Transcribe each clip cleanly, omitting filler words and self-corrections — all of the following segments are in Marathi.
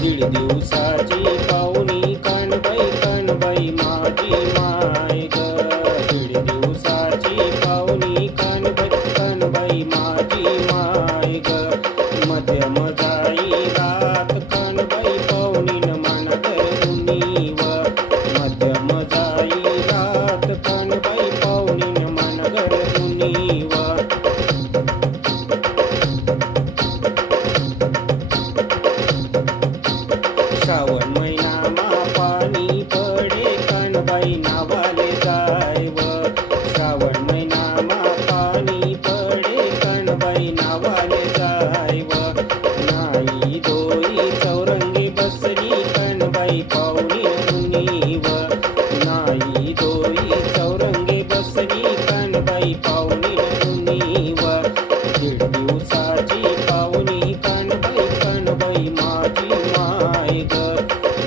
दीड दिवसाची पाहुणी कानबाई माझी माय ग. दीड दिवसाची पाहुणी कानबाई माझी माय ग. मध्यम जाई रात कानबाई पाहुणीन मन धरुनी व. मध्यम जाई रात कानबाई पाहुणीन मन धरुनी व. श्रावण महिनामा पाणी पडे कानबाई नावाले जाय व. श्रावण महिनामा पाणी पडे कानबाई नावाले जाय व. नाही दोई चौरंगी बसली कानबाई पाहुणी व. नाही दोई चौरंगी बसली कानबाई पाहुणी व. दीड दिवसाची पाहुणी कानबाई माझी माय ग.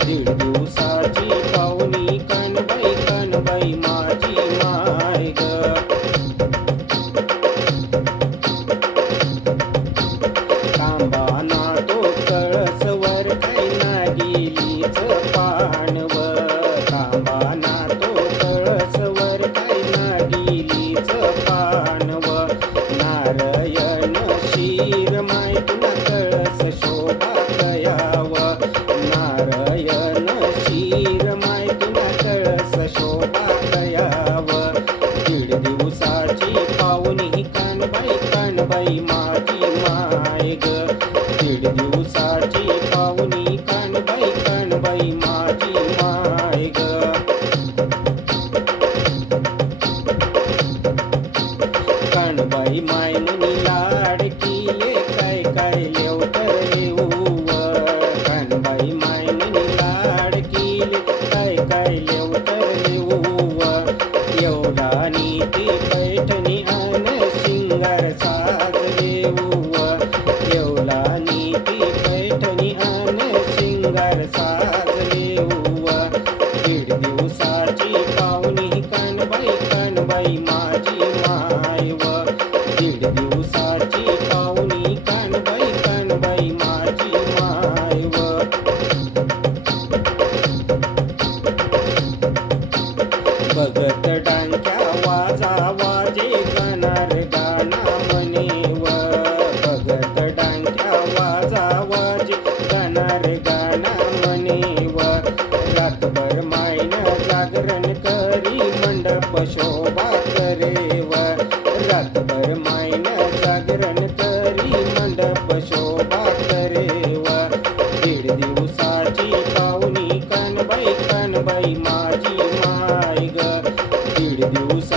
दीड दिवसाची पाहुणी कानबाई माझी माय ग. तांबाना तो कळसवर काय ना गेलीच पाणव. तांबाना तो कळसवर काय ना गेलीच पाणव. नारायण शिर माय तुला कळस शोभा कयाव. नारायण शिर माय तुला कळस शोभा कयाव. दीड दिवसाची पाहुणी कानबाई माझी माय ग. दीड दिवसाची पाहुणी कानबाई माझी माय ग. कानबाई माय मुनी लाडकीले काय काय लेवतर लेऊ व. कानबाई माय मुनी लाडकीले काय काय लेवतर लेऊ व. एवढा नीती पैठणी अन शिंगार साज देऊ व. एवढा नीती पैठणी अन शिंगार साज देऊ व. दीड दिवसाची पाहुणी कानबाई माझी माय व. दीड दिवसाची पाहुणी कानबाई माझी माय व. बघत डांक्या वाजा वाजे गाणार गाणा म्हणे व. बघत डांक्या वाजा वाजे गाणार गाणा म्हणे व. रातभर मायन जागरण करी मंडप शोभा करे व. रातभर मायन जागरण करी मंडप शोभा करे व. दीड दिवसाची पाहुणी कानबाई माझी माय ग. दीड दिवस